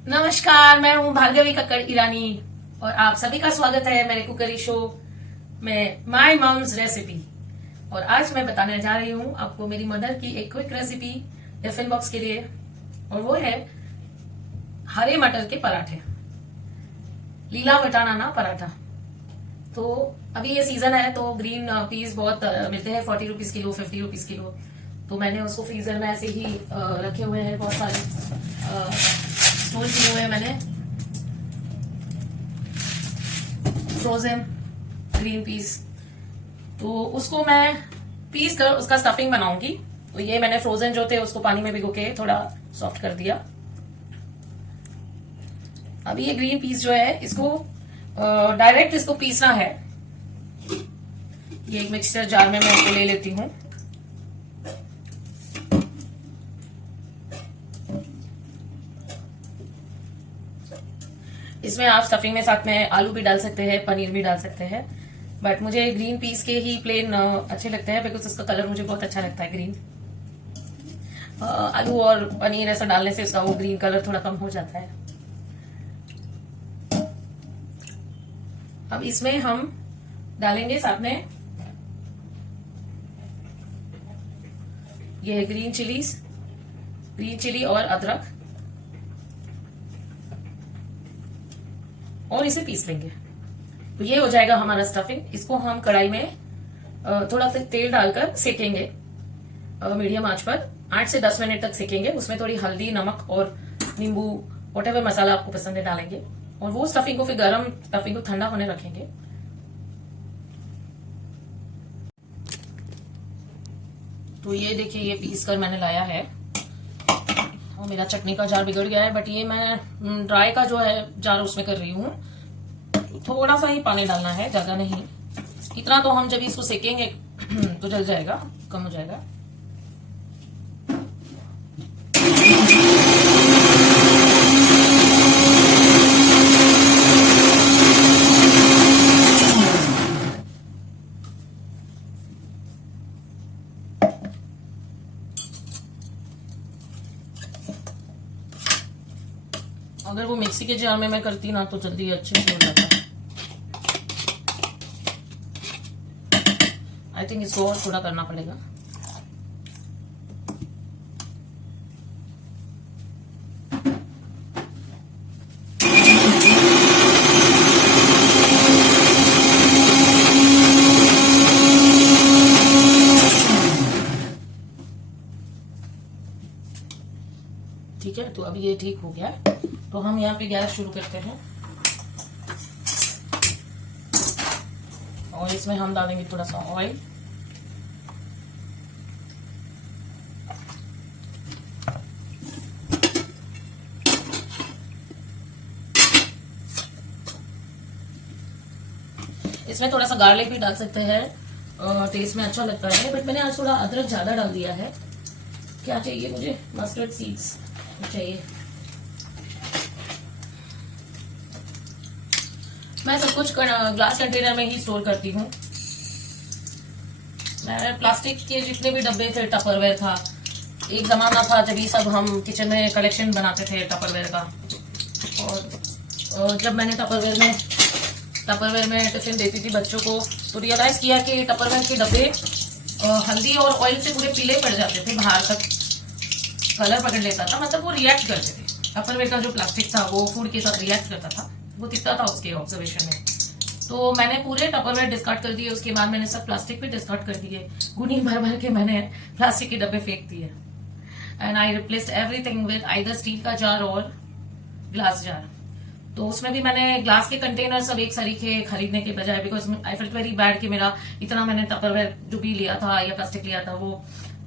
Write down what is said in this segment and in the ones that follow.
नमस्कार, मैं हूँ भार्गवी कक्कड़ ईरानी और आप सभी का स्वागत है मेरे कुकरी शो में माय मम्स रेसिपी। और आज मैं बताने जा रही हूँ आपको मेरी मदर की एक क्विक रेसिपी टिफिन बॉक्स के लिए, और वो है हरे मटर के पराठे, लीला वटाना पराठा। तो अभी ये सीजन है तो ग्रीन पीस बहुत मिलते हैं, 40 रुपीज किलो, 50 रुपीज किलो। तो मैंने उसको फ्रीजर में ऐसे ही रखे हुए हैं, बहुत सारे स्टोर किए हुए हैं मैंने फ्रोजन ग्रीन पीस। तो उसको मैं पीस कर उसका स्टफिंग बनाऊंगी। तो ये मैंने फ्रोजन जो थे उसको पानी में भिगो के थोड़ा सॉफ्ट कर दिया। अभी ये ग्रीन पीस जो है इसको डायरेक्ट इसको पीसना है। ये एक मिक्सचर जार में मैं इसको ले लेती हूँ। इसमें आप स्टफिंग में साथ में आलू भी डाल सकते हैं, पनीर भी डाल सकते हैं, बट मुझे ग्रीन पीस के ही प्लेन अच्छे लगते हैं बिकॉज इसका कलर मुझे बहुत अच्छा लगता है ग्रीन। आलू और पनीर ऐसा डालने से इसका वो ग्रीन कलर थोड़ा कम हो जाता है। अब इसमें हम डालेंगे साथ में ये ग्रीन चिली और अदरक, और इसे पीस लेंगे। तो ये हो जाएगा हमारा स्टफिंग। इसको हम कढ़ाई में थोड़ा सा तेल डालकर सेकेंगे, मीडियम आंच पर 8 से 10 मिनट तक सेकेंगे। उसमें थोड़ी हल्दी, नमक और नींबू, व्हाटएवर मसाला आपको पसंद है डालेंगे, और वो स्टफिंग को फिर गरम स्टफिंग को ठंडा होने रखेंगे। तो ये देखिए, ये पीस कर मैंने लाया है, और मेरा चटनी का जार बिगड़ गया है, बट ये मैं ड्राई का जो है जार उसमें कर रही हूँ। थोड़ा सा ही पानी डालना है, ज्यादा नहीं। इतना तो हम जब इसको सेकेंगे तो जल जाएगा, कम हो जाएगा। अगर वो मिक्सी के जार में मैं करती ना तो जल्दी अच्छे से हो जाता है। आई थिंक इसको और थोड़ा करना पड़ेगा। ठीक है, तो अभी ये ठीक हो गया। तो हम यहाँ पे गैस शुरू करते हैं, और इसमें हम डालेंगे थोड़ा सा ऑयल। इसमें थोड़ा सा गार्लिक भी डाल सकते हैं, टेस्ट में अच्छा लगता है, बट मैंने आज थोड़ा अदरक ज्यादा डाल दिया है। क्या चाहिए मुझे? मस्टर्ड सीड्स चाहिए। मैं सब कुछ ग्लास कंटेनर में ही स्टोर करती हूँ। मैं प्लास्टिक के जितने भी डब्बे थे, टपरवेयर था, एक जमाना था जब ये सब हम किचन में कलेक्शन बनाते थे टपरवेयर का। और जब मैंने टपरवेयर में टिफिन देती थी बच्चों को, तो रियलाइज किया कि टपरवेयर के डब्बे हल्दी और ऑयल से पूरे पीले पड़ जाते थे, बाहर तक कलर पकड़ लेता था, मतलब वो रिएक्ट करते थे। टपरवेयर का जो प्लास्टिक था वो फूड के साथ रिएक्ट करता था, वो दिखता था उसके ऑब्जर्वेशन में। तो मैंने पूरे टपरवेयर डिस्कार्ड कर दिए। उसके बाद मैंने सब प्लास्टिक भी डिस्कार्ड कर दिए। गुनी भर भर के मैंने प्लास्टिक के डब्बे फेंक दिए, and I replaced everything with either steel का जार और ग्लास जार। तो उसमें भी मैंने ग्लास के कंटेनर सब एक सरीखे खरीदने के बजाय, because I felt very bad कि मेरा इतना मैंने टपरवेयर जो भी लिया था या प्लास्टिक लिया था वो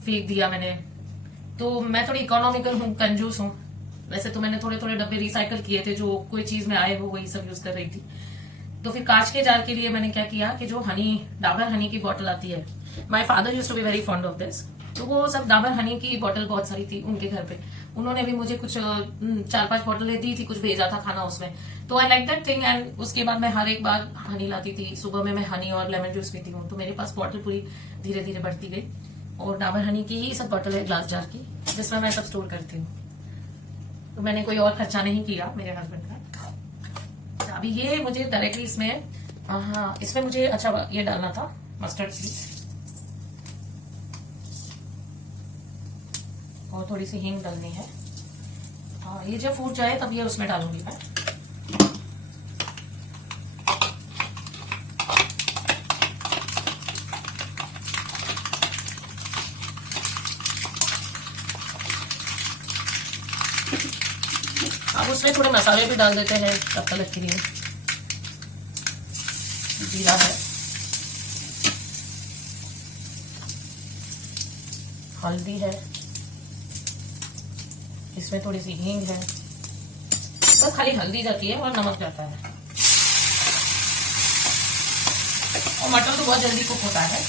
फेंक दिया मैंने। तो मैं थोड़ी इकोनॉमिकल हूँ, कंजूस हूँ। वैसे तो मैंने थोड़े थोड़े डब्बे रिसाइकल किए थे, जो कोई चीज में आए हो वही सब यूज कर रही थी। तो फिर कांच के जार के लिए मैंने क्या किया कि जो डाबर हनी की बोतल आती है, my father used to be very fond of this, तो वो सब डाबर हनी की बोतल बहुत सारी थी उनके घर पे। उन्होंने भी मुझे कुछ 4-5 बोतलें दी थी, कुछ भेजा था खाना उसमें। तो I like that thing, and उसके बाद मैं हर एक बार हनी लाती थी। सुबह में मैं हनी और लेमन जूस पीती हूँ, तो मेरे पास बोतल पूरी धीरे धीरे बढ़ती गई। और डाबर हनी की ही सब बोतल है ग्लास जार की, जिसमें मैं सब स्टोर करती हूँ। तो मैंने कोई और खर्चा नहीं किया मेरे हस्बैंड का। अभी ये मुझे डायरेक्टली इसमें, हाँ इसमें मुझे अच्छा ये डालना था मस्टर्ड सीड्स और थोड़ी सी हींग डालनी है। हाँ ये जब फूट जाए तब ये उसमें डालूंगी मैं। अब उसमें थोड़े मसाले भी डाल देते हैं तब तक के लिए। जीरा है, हल्दी है, इसमें थोड़ी सी हींग है, बस खाली हल्दी जाती है और नमक जाता है। और मटन तो बहुत जल्दी कुक होता है।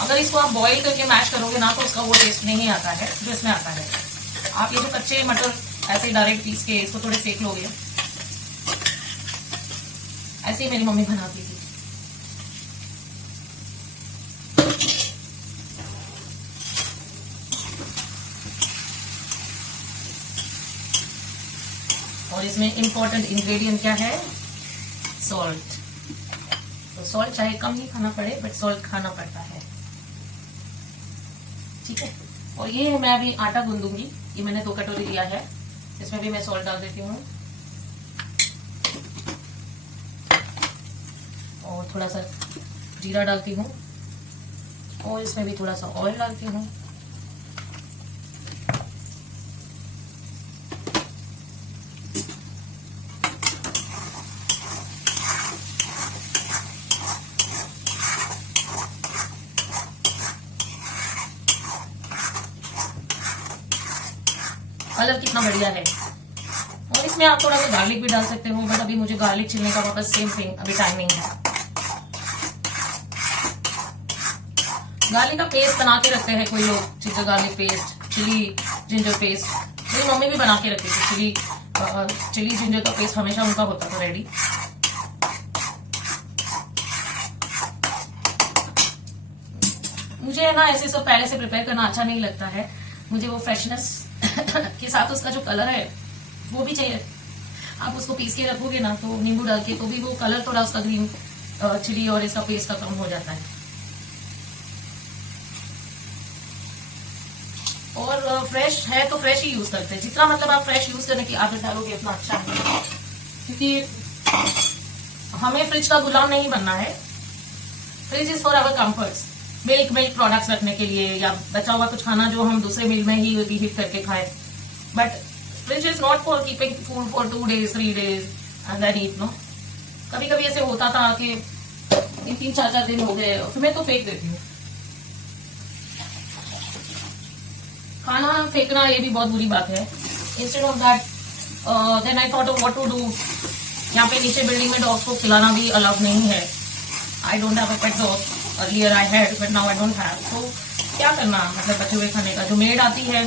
अगर इसको आप बॉईल करके मैश करोगे ना तो उसका वो टेस्ट नहीं आता है जो इसमें आता है। आप ये जो कच्चे मटर ऐसे डायरेक्ट पीस के इसको थोड़े सेक लोगे, ऐसे ही मेरी मम्मी बनाती थी। और इसमें इंपॉर्टेंट इंग्रेडिएंट क्या है? सॉल्ट। तो सॉल्ट चाहे कम ही खाना पड़े बट सॉल्ट खाना पड़ता है, ठीक है। और ये मैं अभी आटा गूंदूंगी। ये मैंने 2 कटोरी लिया है, इसमें भी मैं सॉल्ट डाल देती हूँ और थोड़ा सा जीरा डालती हूँ और इसमें भी थोड़ा सा ऑयल डालती हूँ। कलर कितना बढ़िया है। और इसमें आप थोड़ा सा गार्लिक भी डाल सकते हो, बट अभी मुझे गार्लिक छिलने का वापस सेम थिंग अभी टाइम नहीं है। गार्लिक का पेस्ट बना के रखते हैं कोई लोग, ginger garlic paste, chilli ginger paste. मेरी मम्मी भी बना के रखती थी चिली जिंजर का पेस्ट, हमेशा उनका होता था रेडी। मुझे ना ऐसे सब पहले से प्रिपेयर करना अच्छा नहीं लगता है। मुझे वो फ्रेशनेस के साथ उसका जो कलर है वो भी चाहिए। आप उसको पीस के रखोगे ना तो नींबू डाल के, तो भी वो कलर थोड़ा उसका ग्रीन चिली और इसका पेस्ट का कम हो जाता है। और फ्रेश है तो फ्रेश ही यूज करते हैं। जितना मतलब आप फ्रेश यूज करने की आदत डालोगे उतना अच्छा है, क्योंकि हमें फ्रिज का गुलाम नहीं बनना है। Fridge is for our comforts. Milk products रखने के लिए या बचा हुआ कुछ खाना जो हम दूसरे मिल में ही रीहीट करके खाएं। But fridge is not for keeping food for 2 days 3 days and then eat no. कभी कभी ऐसे होता था कि 3-4 दिन हो गए, फिर मैं तो फेंक देती हूँ। खाना फेंकना ये भी बहुत बुरी बात है। Instead of that then I thought of what to do. यहाँ पे नीचे बिल्डिंग में डॉग्स को खिलाना भी अलाउड नहीं है। I don't have a pet dog, earlier I had but now I don't have. तो क्या करना, मतलब बचे हुए खाने का। जो मेड आती है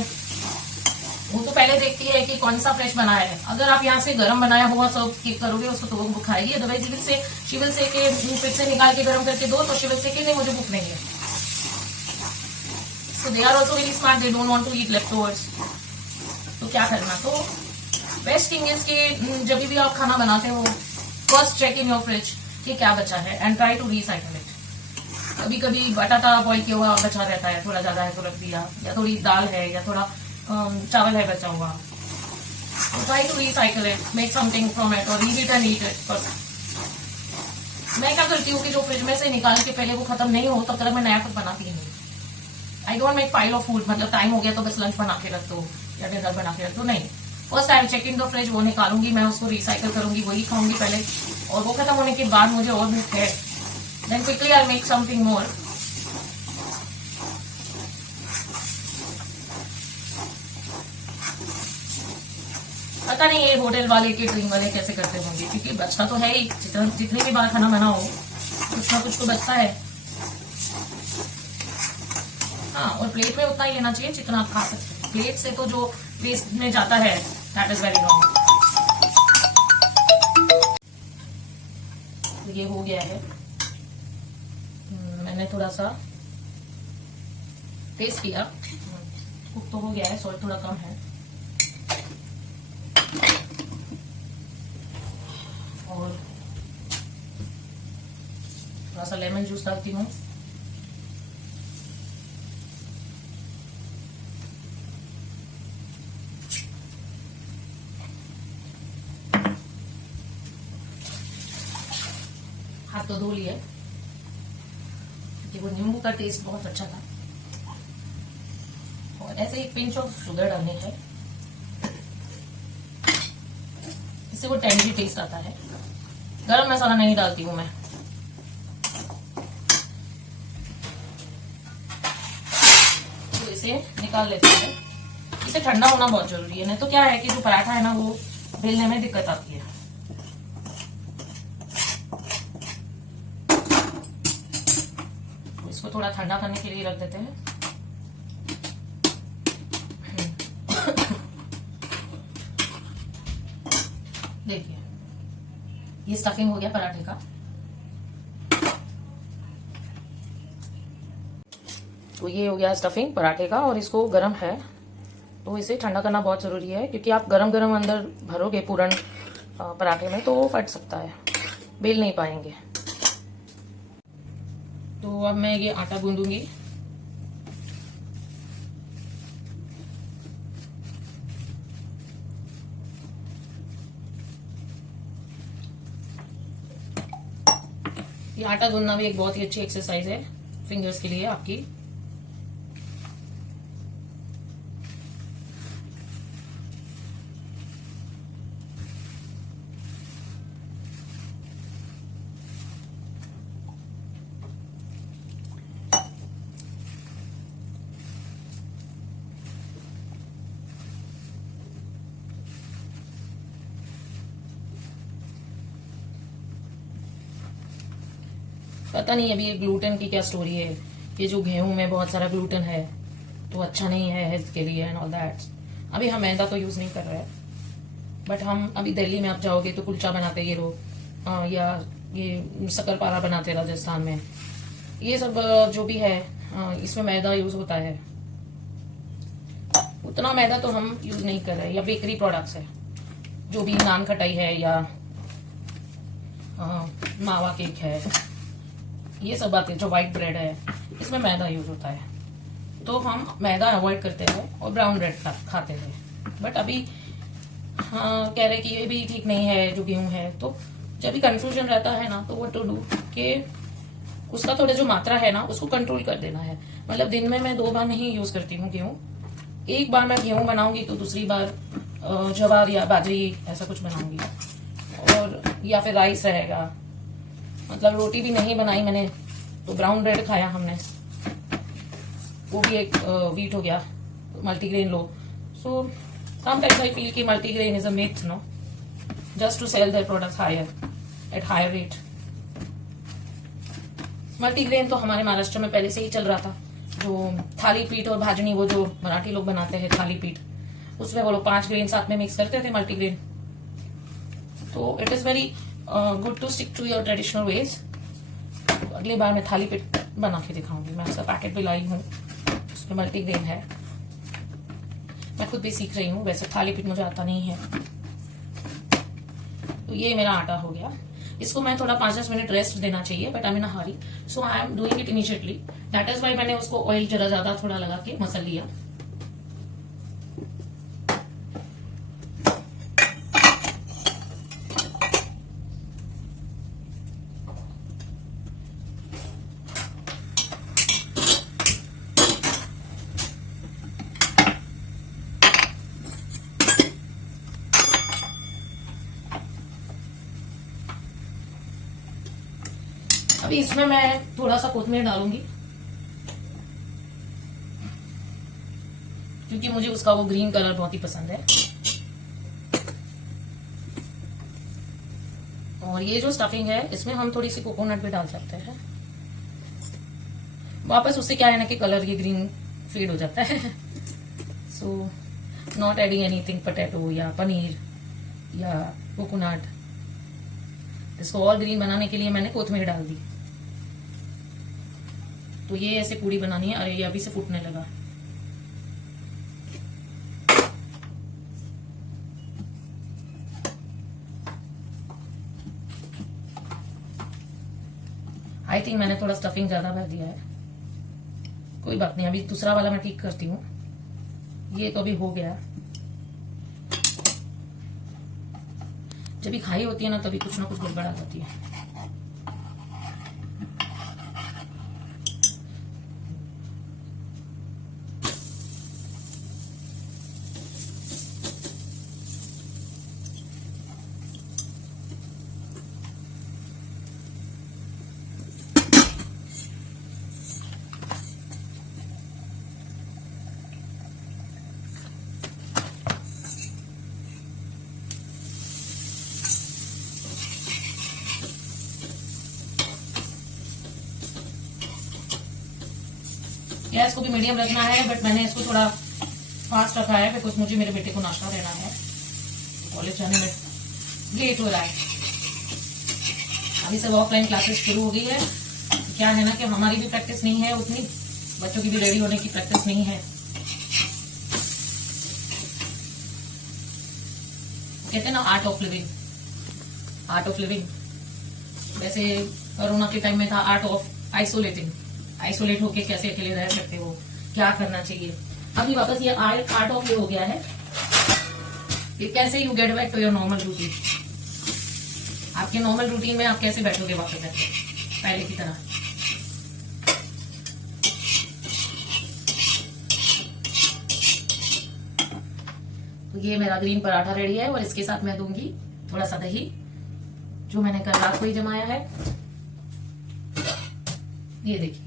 वो तो पहले देखती है कि कौन सा फ्रेश बनाया है। अगर आप यहाँ से गरम बनाया हुआ सब कीप करोगे उसको तो वो खाएगी। अदरवाइज शी विल से कि फ्रिज से निकाल के गरम करके दो तो शी विल से कि नहीं मुझे भूख नहीं है। So they are also very smart, they don't want to eat leftovers. तो क्या करना, तो बेस्ट थिंग इज कि जब भी आप खाना बनाते हो first check in your fridge कि क्या बचा है and try to recycle it. कभी कभी बटाटा बॉईल किया हुआ बचा रहता है, थोड़ा ज्यादा है तो रख दिया, या थोड़ी दाल है या थोड़ा चावल है बचा हुआ, try to recycle it, make something from it और read it and eat it first. मैं क्या करती हूँ कि जो फ्रिज में से निकाल के पहले वो खत्म नहीं हो तब तक मैं नया कुछ बनाती ही नहीं। I don't make pile of food, मतलब टाइम हो गया तो बस लंच बना के रख दो या डिनर बना के रख दो, नहीं। First I check in the fridge, वो निकालूंगी मैं, उसको रिसाइकल करूंगी, वही खाऊंगी पहले, और वो खत्म होने के बाद मुझे और भूख है then quickly I make something more. पता नहीं ये होटल वाले केटरिंग वाले कैसे करते होंगे, क्योंकि बचता तो है ही, जितनी भी बार खाना बना हो कुछ ना कुछ तो बचता है। हाँ, और प्लेट में उतना ही लेना चाहिए जितना आप खा सकते हैं। प्लेट से तो जो वेस्ट में जाता है दैट इज वेरी रॉन्ग। ये हो गया है, मैंने थोड़ा सा टेस्ट किया, कुक तो हो गया है, सॉल्ट थोड़ा कम है। थोड़ा सा लेमन जूस डालती हूँ। हाथ तो धो लिया क्योंकि वो नींबू का टेस्ट बहुत अच्छा था। और ऐसे एक पिंच ऑफ शुगर डालनी है, इससे वो टेंगी टेस्ट आता है। गरम मसाला नहीं डालती हूँ मैं। तो इसे निकाल लेते हैं। इसे ठंडा होना बहुत जरूरी है, नहीं तो क्या है कि जो पराठा है ना वो बेलने में दिक्कत आती है। इसको थोड़ा ठंडा करने के लिए रख देते हैं। देखिए ये स्टफिंग हो गया पराठे का। तो ये हो गया स्टफिंग पराठे का, और इसको गरम है तो इसे ठंडा करना बहुत जरूरी है, क्योंकि आप गरम गरम अंदर भरोगे पूरन पराठे में तो वो फट सकता है, बेल नहीं पाएंगे। तो अब मैं ये आटा गूंदूंगी। ये आटा गूंदना भी एक बहुत ही अच्छी एक्सरसाइज है फिंगर्स के लिए आपकी। पता नहीं अभी ये ग्लूटेन की क्या स्टोरी है। ये जो गेहूं में बहुत सारा ग्लूटेन है तो अच्छा नहीं है हेल्थ के लिए एंड ऑल दैट। अभी हम मैदा तो यूज नहीं कर रहे हैं, बट हम अभी दिल्ली में आप जाओगे तो कुलचा बनाते ये लोग, या ये शक्करपारा बनाते राजस्थान में। ये सब जो भी है इसमें मैदा यूज होता है। उतना मैदा तो हम यूज नहीं कर रहे। या बेकरी प्रोडक्ट्स है जो भी नान खटाई है या मावा केक है, ये सब बातें जो व्हाइट ब्रेड है इसमें मैदा यूज होता है। तो हम मैदा अवॉइड करते हैं और ब्राउन ब्रेड खाते हैं। बट अभी कह रहे कि ये भी ठीक नहीं है जो गेहूं है। तो जब भी कंफ्यूजन रहता है ना तो वो टू डू कि उसका थोड़ा जो मात्रा है ना उसको कंट्रोल कर देना है। मतलब दिन में मैं 2 बार नहीं यूज करती हूँ गेहूं। एक बार मैं गेहूं बनाऊंगी तो दूसरी बार ज्वार या बाजरी ऐसा कुछ बनाऊंगी, और या फिर राइस रहेगा। मतलब रोटी भी नहीं बनाई मैंने तो ब्राउन ब्रेड खाया हमने, वो भी एक वीट हो गया, मल्टीग्रेन लो। सो समटाइम्स आई फील कि multigrain is a myth, no, just to sell their products higher at higher rate. Multigrain तो हमारे महाराष्ट्र में पहले से ही चल रहा था। जो थाली पीठ और भाजनी, वो जो मराठी लोग बनाते हैं थाली पीठ, उसमें वो लोग 5 ग्रेन साथ में मिक्स करते थे मल्टीग्रेन। तो it is very good to stick to your traditional ways. अगली बार मैं थाली पीठ बना के दिखाऊंगी। मैं उसका पैकेट भी लाई हूँ, उसमें मल्टीग्रेन है। मैं खुद भी सीख रही हूँ, वैसे थाली पीठ मुझे आता नहीं है। तो ये मेरा आटा हो गया। इसको मैं थोड़ा 5-10 मिनट रेस्ट देना चाहिए, but I am in a hurry, so I am doing it immediately. That is why मैंने उसको ऑयल जरा ज्यादा थोड़ा लगा के मसल लिया। अभी इसमें मैं थोड़ा सा कोथिमीर डालूंगी, क्योंकि मुझे उसका वो ग्रीन कलर बहुत ही पसंद है। और ये जो स्टफिंग है इसमें हम थोड़ी सी कोकोनट भी डाल सकते हैं। वापस उससे क्या है ना कि कलर ये ग्रीन फेड हो जाता है। So not adding anything potato या पनीर या कोकोनट। इसको और ग्रीन बनाने के लिए मैंने कोथिमीर डाल दी। तो ये ऐसे पूरी बनानी है। अरे ये अभी से फूटने लगा। आई थिंक मैंने थोड़ा स्टफिंग ज्यादा भर दिया है, कोई बात नहीं, अभी दूसरा वाला मैं ठीक करती हूँ। ये तो अभी हो गया। जब भी खाई होती है ना तभी कुछ ना कुछ गड़बड़ आ जाती है। गैस को भी मीडियम रखना है, बट मैंने इसको थोड़ा फास्ट रखा है बिकॉज मुझे मेरे बेटे को नाश्ता देना है, कॉलेज जाने में लेट हो रहा है। अभी सब ऑफलाइन क्लासेस शुरू हो गई है, तो क्या है ना कि हमारी भी प्रैक्टिस नहीं है उतनी, बच्चों की भी रेडी होने की प्रैक्टिस नहीं है। कहते हैं ना art of living, art of living. वैसे कोरोना के टाइम में था आर्ट ऑफ आइसोलेटिंग, आइसोलेट होके कैसे अकेले रह सकते हो, क्या करना चाहिए। अभी वापस ये आर्ट ऑफ ये हो गया है कि कैसे you get back to your normal routine. आपके नॉर्मल रूटीन में आप कैसे बैठोगे वापस ऐसे पहले की तरह। तो ये मेरा ग्रीन पराठा रेडी है और इसके साथ मैं दूंगी थोड़ा सा दही जो मैंने कल रात को ही जमाया है। ये देखिए,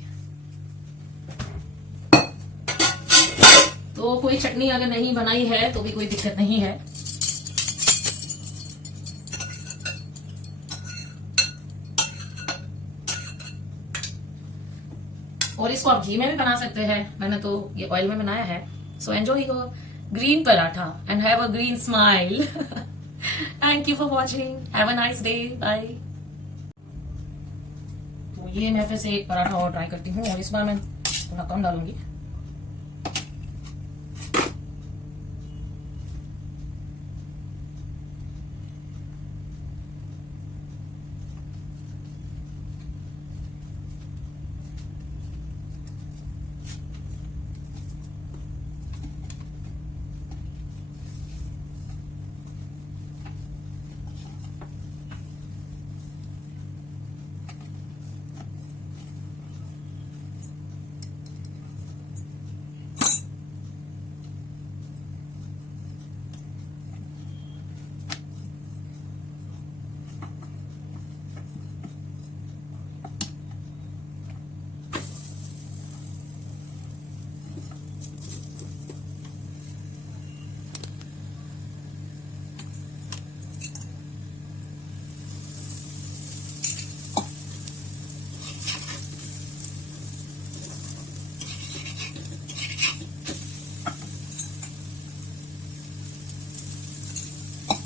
तो कोई चटनी अगर नहीं बनाई है तो भी कोई दिक्कत नहीं है। और इसको आप घी में भी बना सकते हैं, मैंने तो ये ऑयल में बनाया है। So enjoy your green paratha and have a green smile. Thank you for watching, have a nice day, bye. तो ये मैं फिर से एक पराठा और ट्राई करती हूँ और इस बार मैं थोड़ा कम डालूंगी।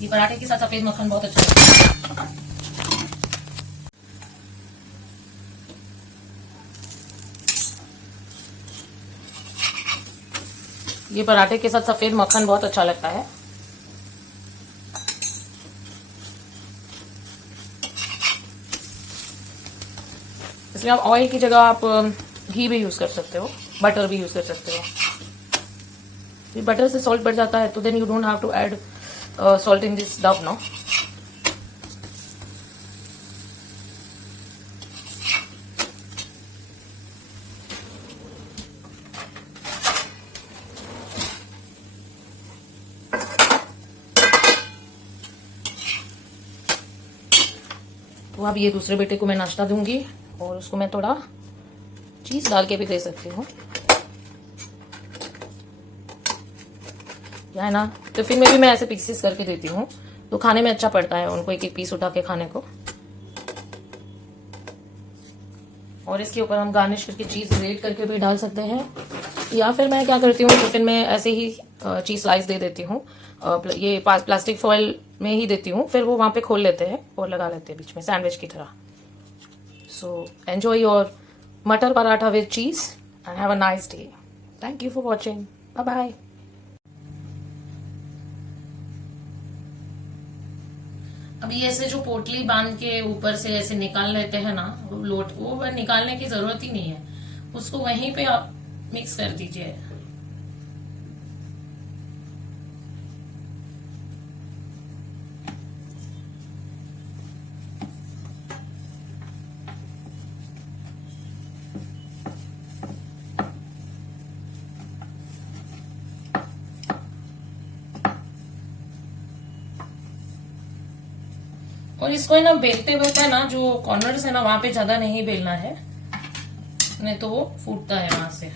ये पराठे के साथ सफेद मक्खन बहुत अच्छा लगता है। ये पराठे के साथ सफेद मक्खन बहुत अच्छा लगता है। इसमें आप ऑयल की जगह आप घी भी यूज कर सकते हो, बटर भी यूज कर सकते हो। बटर से सॉल्ट बढ़ जाता है तो then you don't have to add salt in this dough now। तो अब ये दूसरे बेटे को मैं नाश्ता दूंगी और उसको मैं थोड़ा चीज डाल के भी दे सकती हूँ, है ना। टिफिन में भी मैं ऐसे पीसेस करके देती हूँ तो खाने में अच्छा पड़ता है उनको, एक एक पीस उठा के खाने को। और इसके ऊपर हम गार्निश करके चीज ग्रेट करके भी डाल सकते हैं, या फिर मैं क्या करती हूँ टिफिन में ऐसे ही चीज स्लाइस दे देती हूँ, ये प्लास्टिक फॉइल में ही देती हूँ, फिर वो वहां पे खोल लेते हैं और लगा लेते हैं बीच में सैंडविच की तरह। सो enjoy your matar paratha with cheese and have a nice day. Thank you for watching, bye bye. अभी ऐसे जो पोटली बांध के ऊपर से ऐसे निकाल लेते हैं ना लोट, वो निकालने की जरूरत ही नहीं है, उसको वहीं पे आप मिक्स कर दीजिए। और इसको है ना बेलते वक्त है ना, जो कॉर्नर्स है ना वहां पे ज्यादा नहीं बेलना है, नहीं तो वो फूटता है वहां से।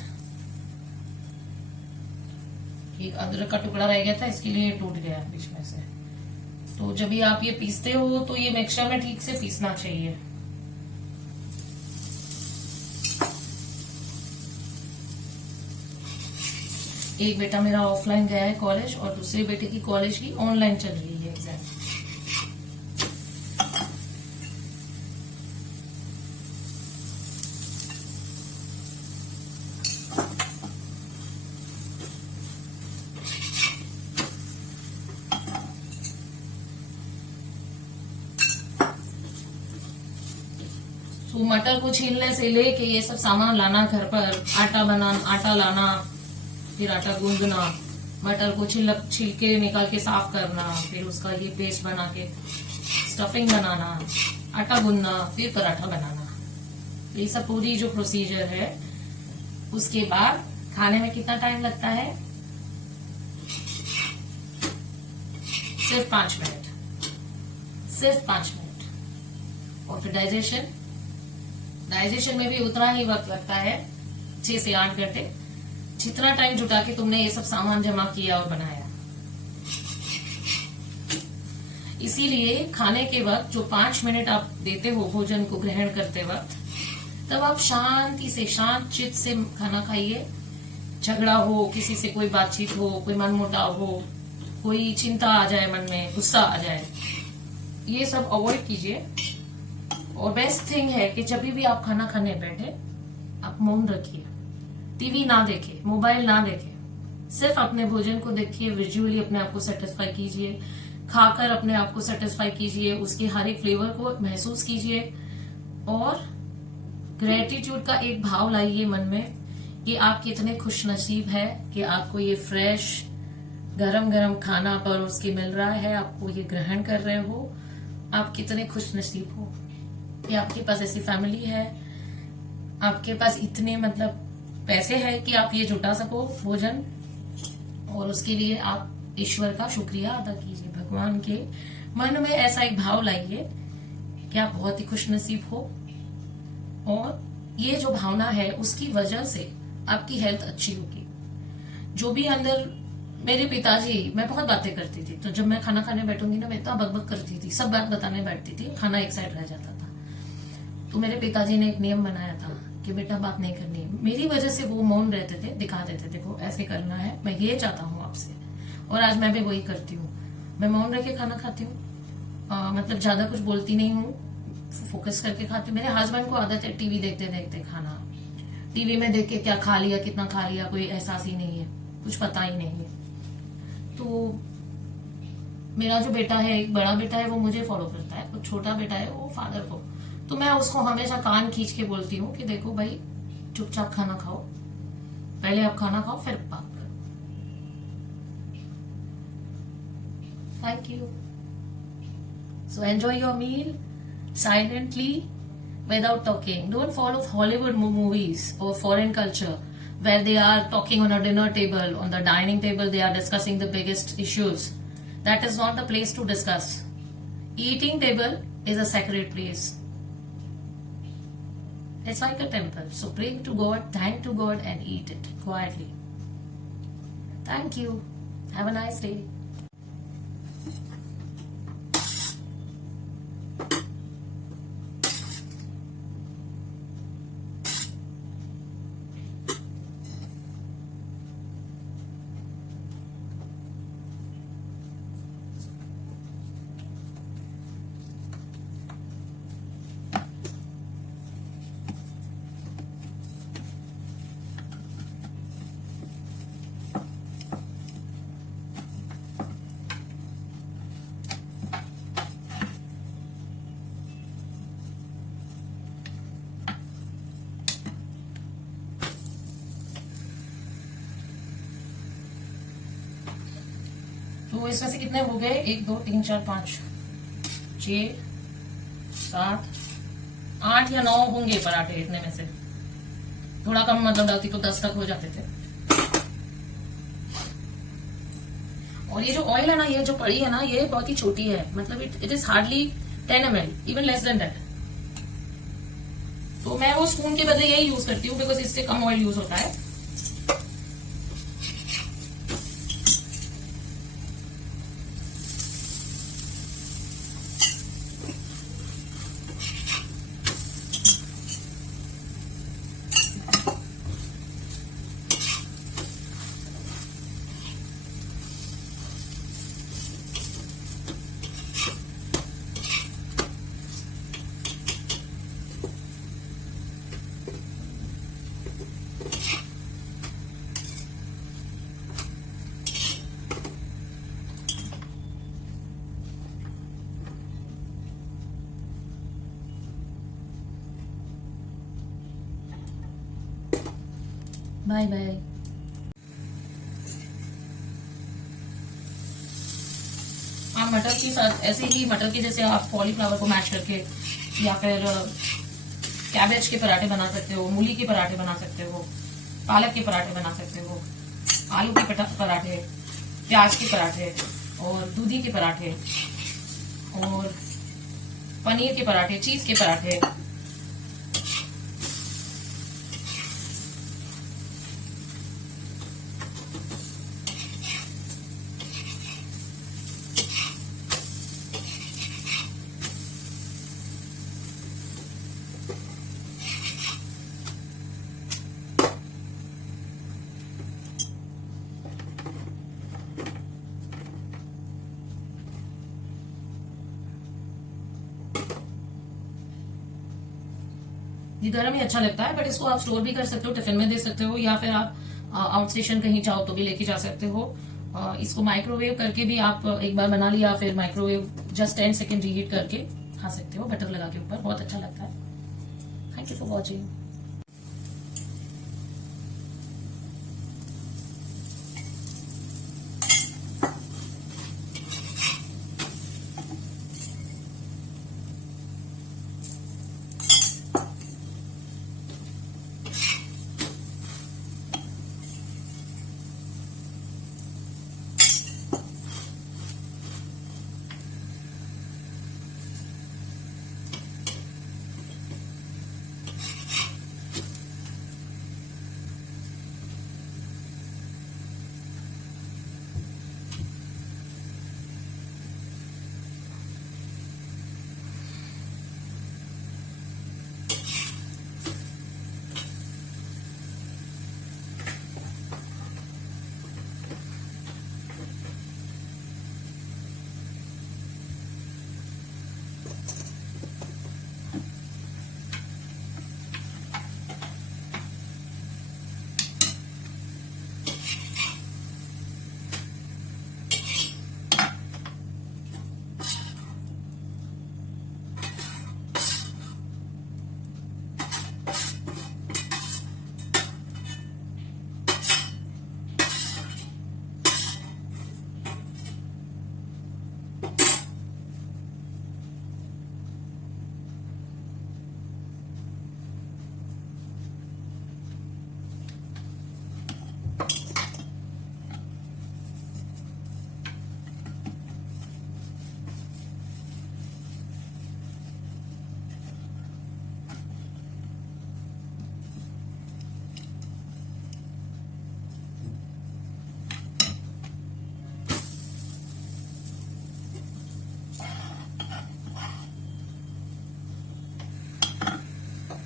एक अदरक का टुकड़ा रह गया था, इसके लिए टूट गया बीच में से। तो जब भी आप ये पीसते हो तो ये मिक्सचर में ठीक से पीसना चाहिए। एक बेटा मेरा ऑफलाइन गया है कॉलेज, और दूसरे बेटे की कॉलेज की ऑनलाइन चल रही है एग्जाम। तो मटर को छीलने से लेके ये सब सामान लाना घर पर, आटा लाना, फिर आटा गूंदना, मटर को छील के निकाल के साफ करना, फिर उसका ये पेस्ट बना के स्टफिंग बनाना, आटा गूंदना, फिर पराठा बनाना, ये सब पूरी जो प्रोसीजर है। उसके बाद खाने में कितना टाइम लगता है? सिर्फ 5 मिनट, सिर्फ 5 मिनट। और फिर डाइजेशन में भी उतना ही वक्त लगता है, 6 से 8 घंटे, जितना टाइम जुटा के तुमने ये सब सामान जमा किया और बनाया। इसीलिए खाने के वक्त जो 5 मिनट आप देते हो भोजन को ग्रहण करते वक्त, तब आप शांति से, शांत चित्त से खाना खाइए। झगड़ा हो, किसी से कोई बातचीत हो, कोई मनमुटाव हो, कोई चिंता आ जाए मन में, गुस्सा आ जाए, ये सब अवॉइड कीजिए। और बेस्ट थिंग है कि जब भी आप खाना खाने बैठे, आप मौन रखिए, टीवी ना देखे, मोबाइल ना देखे, सिर्फ अपने भोजन को देखिए, विजुअली अपने आप को सेटिस्फाई कीजिए, खाकर अपने आप को सेटिस्फाई कीजिए, उसके हर एक फ्लेवर को महसूस कीजिए, और ग्रेटिट्यूड का एक भाव लाइए मन में कि आप कितने खुश नसीब है कि आपको ये फ्रेश गरम गरम खाना परोस के मिल रहा है, आपको ये ग्रहण कर रहे हो। आप कितने खुश नसीब हो कि आपके पास ऐसी फैमिली है, आपके पास इतने मतलब पैसे है कि आप ये जुटा सको भोजन, और उसके लिए आप ईश्वर का शुक्रिया अदा कीजिए। भगवान के मन में ऐसा एक भाव लाइए कि आप बहुत ही खुश नसीब हो, और ये जो भावना है उसकी वजह से आपकी हेल्थ अच्छी होगी। जो भी अंदर, मेरे पिताजी, मैं बहुत बातें करती थी, तो जब मैं खाना खाने बैठूंगी ना, मैं इतना बकबक करती थी, सब बात बताने बैठती थी, खाना एक साइड रह जाता था। तो मेरे पिताजी ने एक नियम बनाया था कि बेटा बात नहीं करनी। मेरी वजह से वो मौन रहते थे, दिखा देते, देखो ऐसे करना है, मैं ये चाहता हूँ आपसे, और आज मैं भी वही करती हूँ। मैं मौन रह के खाना खाती हूँ, मतलब ज्यादा कुछ बोलती नहीं हूँ, फोकस करके खाती हूँ। मेरे हस्बैंड को आदत है टीवी देखते देखते खाना, टीवी में देख के क्या खा लिया, कितना खा लिया, कोई एहसास ही नहीं है, कुछ पता ही नहीं है। तो मेरा जो बेटा है, एक बड़ा बेटा है, वो मुझे फॉलो करता है, और छोटा बेटा है वो फादर को। तो मैं उसको हमेशा कान खींच के बोलती हूँ कि देखो भाई, चुपचाप खाना खाओ, पहले आप खाना खाओ फिर बात करो। Thank you. So enjoy your meal silently without talking. Don't follow Hollywood movies or foreign culture where they are talking on a dinner table, on the dining table they are discussing the biggest issues. That is not the place to discuss. Eating table is a sacred place. It's like a temple. So pray to God, thank to God, and eat it quietly. Thank you. Have a nice day. तो इसमें से कितने हो गए, 1 2 3 4 5 6 7 8 या 9 होंगे पराठे। इतने में से थोड़ा कम मतलब डालती तो 10 तक हो जाते थे। और ये जो ऑयल है ना, ये जो पड़ी है ना, ये बहुत ही छोटी है, मतलब it is hardly 10 ml, even less than that. तो मैं वो स्पून के बदले यही यूज करती हूँ बिकॉज इससे कम ऑयल यूज होता है। Bye bye. आप मटर के साथ ऐसे ही, मटर के जैसे आप कॉलीफ्लावर को मैश करके या फिर कैबेज के पराठे बना सकते हो, मूली के पराठे बना सकते हो, पालक के पराठे बना सकते हो, आलू के पराठे, प्याज के पराठे, और दूधी के पराठे, और पनीर के पराठे, चीज के पराठे। ये गर्म ही अच्छा लगता है, बट इसको आप स्टोर भी कर सकते हो, टिफिन में दे सकते हो, या फिर आप आउट स्टेशन कहीं जाओ तो भी लेके जा सकते हो। इसको माइक्रोवेव करके भी आप एक बार बना लिया, फिर माइक्रोवेव जस्ट 10 सेकेंड रीहीट करके खा सकते हो बटर लगा के ऊपर, बहुत अच्छा लगता है। Thank you for watching.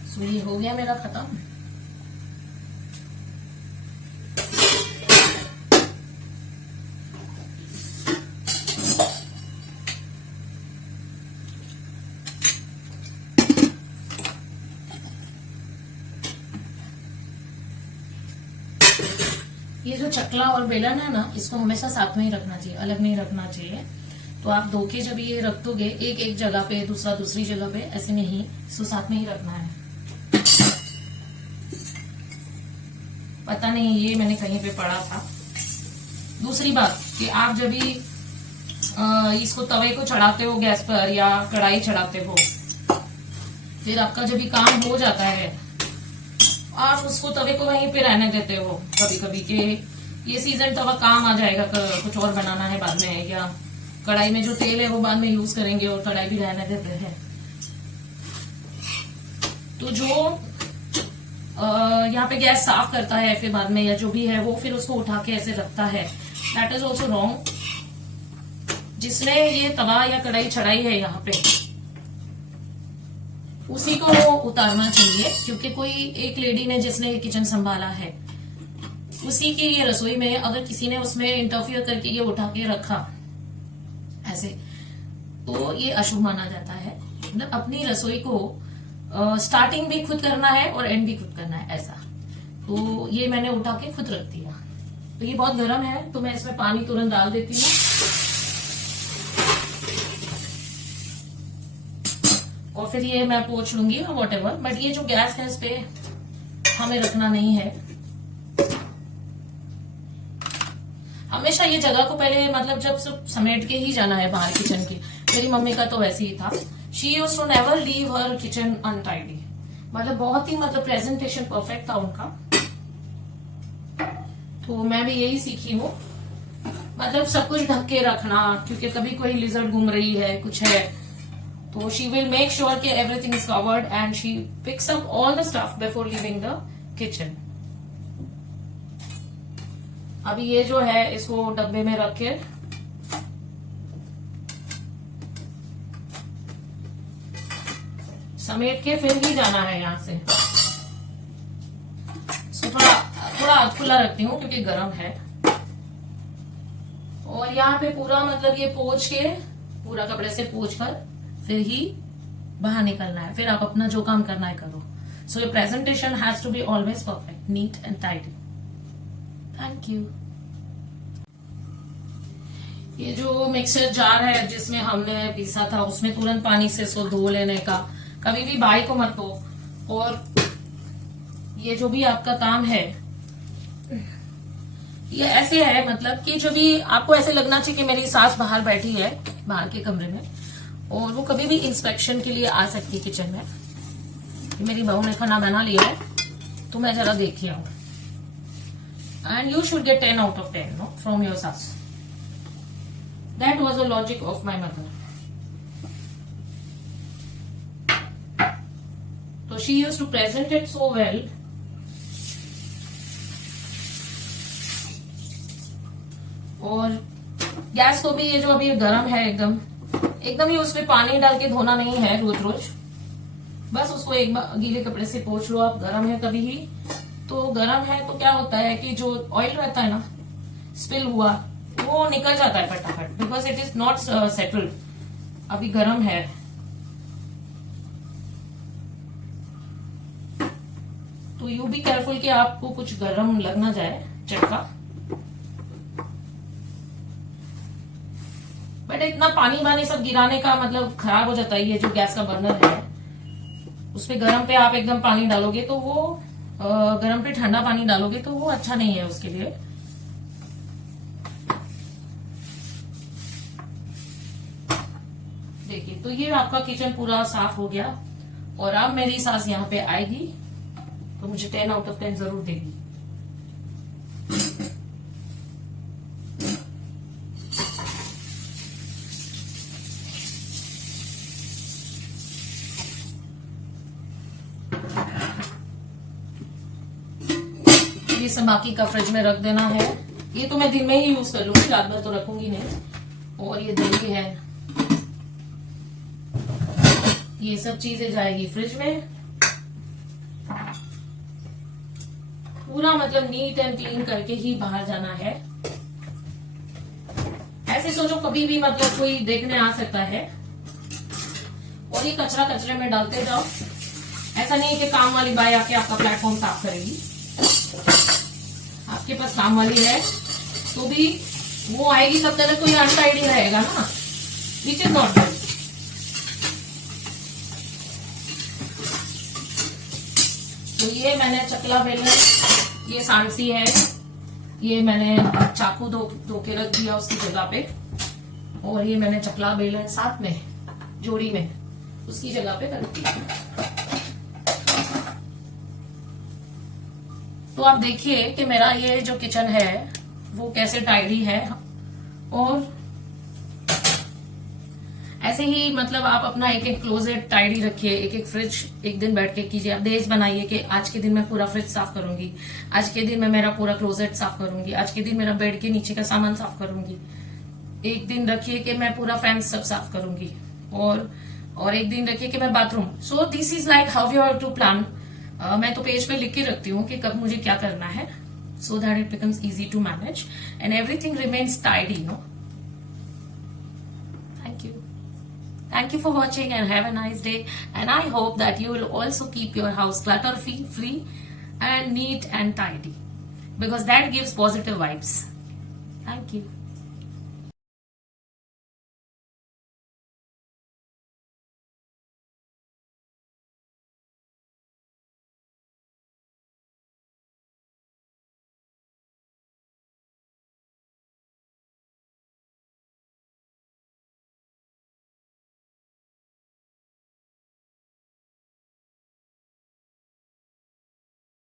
सो ये हो गया मेरा खत्म। ये जो चकला और बेलन है ना, इसको हमेशा साथ में ही रखना चाहिए, अलग नहीं रखना चाहिए। तो आप धो के जब ये रख दोगे एक एक जगह पे, दूसरा दूसरी जगह पे, ऐसे नहीं, इसको साथ में ही रखना है। पता नहीं, ये मैंने कहीं पे पढ़ा था। दूसरी बात कि आप जब भी इसको तवे को चढ़ाते हो गैस पर या कढ़ाई चढ़ाते हो, फिर आपका जब भी काम हो जाता है आप उसको तवे को वहीं पे रहने देते हो कभी कभी कि ये सीजन तवा काम आ जाएगा, कुछ और बनाना है बाद में, या कढ़ाई में जो तेल है वो बाद में यूज करेंगे और कढ़ाई भी रहने देते हैं। तो जो यहाँ पे गैस साफ करता है फिर बाद में या जो भी है वो फिर उसको उठा के ऐसे रखता है, दैट इज ऑल्सो रॉन्ग। जिसने ये तवा या कढ़ाई चढ़ाई है यहाँ पे उसी को उतारना चाहिए, क्योंकि कोई एक लेडी ने जिसने ये किचन संभाला है उसी की ये रसोई में अगर किसी ने उसमें इंटरफियर करके ये उठा के रखा ऐसे, तो ये अशुभ माना जाता है। मतलब अपनी रसोई को स्टार्टिंग भी खुद करना है और एंड भी खुद करना है ऐसा। तो ये मैंने उठा के खुद रख दिया। तो ये बहुत गर्म है तो मैं इसमें पानी तुरंत डाल देती हूँ और फिर ये मैं पोंछ लूंगी और व्हाटएवर। बट ये जो गैस है इस पे हमें रखना नहीं है। हमेशा ये जगह को पहले मतलब जब सब समेट के ही जाना है बाहर किचन की। मेरी मम्मी का तो वैसे ही था, she used to never leave her kitchen untidy. मतलब बहुत ही मतलब प्रेजेंटेशन परफेक्ट था उनका। तो मैं भी यही सीखी हूँ, मतलब सब कुछ ढक के रखना, क्योंकि कभी कोई लिजर्ड घूम रही है कुछ है तो शी विल मेक श्योर कि everything is covered and she picks up all the stuff before leaving the kitchen. अभी ये जो है इसको डब्बे में रख के समेट के फिर ही जाना है यहाँ से। सो थोड़ा खुला रखती हूँ क्योंकि गर्म है। और यहाँ पे पूरा मतलब ये पोंछ के पूरा कपड़े से पोंछ कर फिर ही बाहर निकलना है। फिर आप अपना जो काम करना है करो। So your presentation has to be always perfect, neat and tidy. Thank you. ये जो मिक्सर जार है जिसमें हमने पीसा था उसमें तुरंत पानी से इसको धो लेने का, कभी भी बाई को मत धो। और ये जो भी आपका काम है ये ऐसे है मतलब कि जो भी आपको ऐसे लगना चाहिए कि मेरी सास बाहर बैठी है बाहर के कमरे में और वो कभी भी इंस्पेक्शन के लिए आ सकती है किचन में। मेरी बहू ने खाना बना लिया है तो मैं जरा देखी आऊं। And you should get 10 out of 10 no from your सास। That was the logic of my mother. तो she used to present it so well. और गैस को भी ये जो अभी गर्म है एकदम ही उसमें पानी डाल के धोना नहीं है रोज रोज। बस उसको एक बार गीले कपड़े से पोंछ लो आप। गर्म है कभी ही तो गर्म है तो क्या होता है कि जो ऑयल रहता है ना स्पिल हुआ वो निकल जाता है फटाफट, because it is not settled, अभी गर्म है। तो यू बी केयरफुल कि आपको कुछ गर्म लग ना जाए चटका। बट इतना पानी वानी सब गिराने का मतलब खराब हो जाता है। ये जो गैस का बर्नर है उसपे गर्म पे आप एकदम पानी डालोगे तो वो गर्म पे ठंडा पानी डालोगे तो वो अच्छा नहीं है उसके लिए। देखिए तो ये आपका किचन पूरा साफ हो गया। और अब मेरी सास यहाँ पे आएगी तो मुझे 10 out of 10 जरूर देगी। ये सब बाकी का फ्रिज में रख देना है। ये तो मैं दिन में ही यूज कर लूंगी, रात भर तो रखूंगी नहीं। और ये दही है, ये सब चीजें जाएगी फ्रिज में। पूरा मतलब नीट एंड क्लीन करके ही बाहर जाना है। ऐसे सोचो कभी भी मतलब कोई देखने आ सकता है। और ये कचरा कचरे में डालते जाओ। ऐसा नहीं कि काम वाली बाई आके आपका प्लेटफॉर्म साफ करेगी। आपके पास काम वाली है तो भी वो आएगी तब तक कोई अनटाइडी रहेगा ना, विच इज नॉट गुड। तो ये मैंने चकला बेलन, ये सांसी है, ये मैंने चाकू धो के रख दिया उसकी जगह पे। और ये मैंने चकला बेला है साथ में जोड़ी में, उसकी जगह पे करती हूँ। तो आप देखिए कि मेरा ये जो किचन है वो कैसे टाइडी है। और ऐसे ही मतलब आप अपना एक एक क्लोजेट टाइडी रखिए, एक एक फ्रिज एक दिन बैठ के कीजिए। आप डेज बनाइए कि आज के दिन मैं पूरा फ्रिज साफ करूंगी, आज के दिन मैं मेरा पूरा क्लोजेट साफ करूंगी, आज के दिन मेरा बेड के नीचे का सामान साफ करूंगी। एक दिन रखिए कि मैं पूरा फैन सब साफ करूंगी, और एक दिन रखिए कि मैं bathroom. So this is like how you have to plan. मैं तो पेज पे लिख के रखती हूँ कि कब मुझे क्या करना है, so that it becomes easy to manage and everything remains tidy, no? Thank you for watching and have a nice day, and I hope that you will also keep your house clutter free and neat and tidy, because that gives positive vibes. Thank you.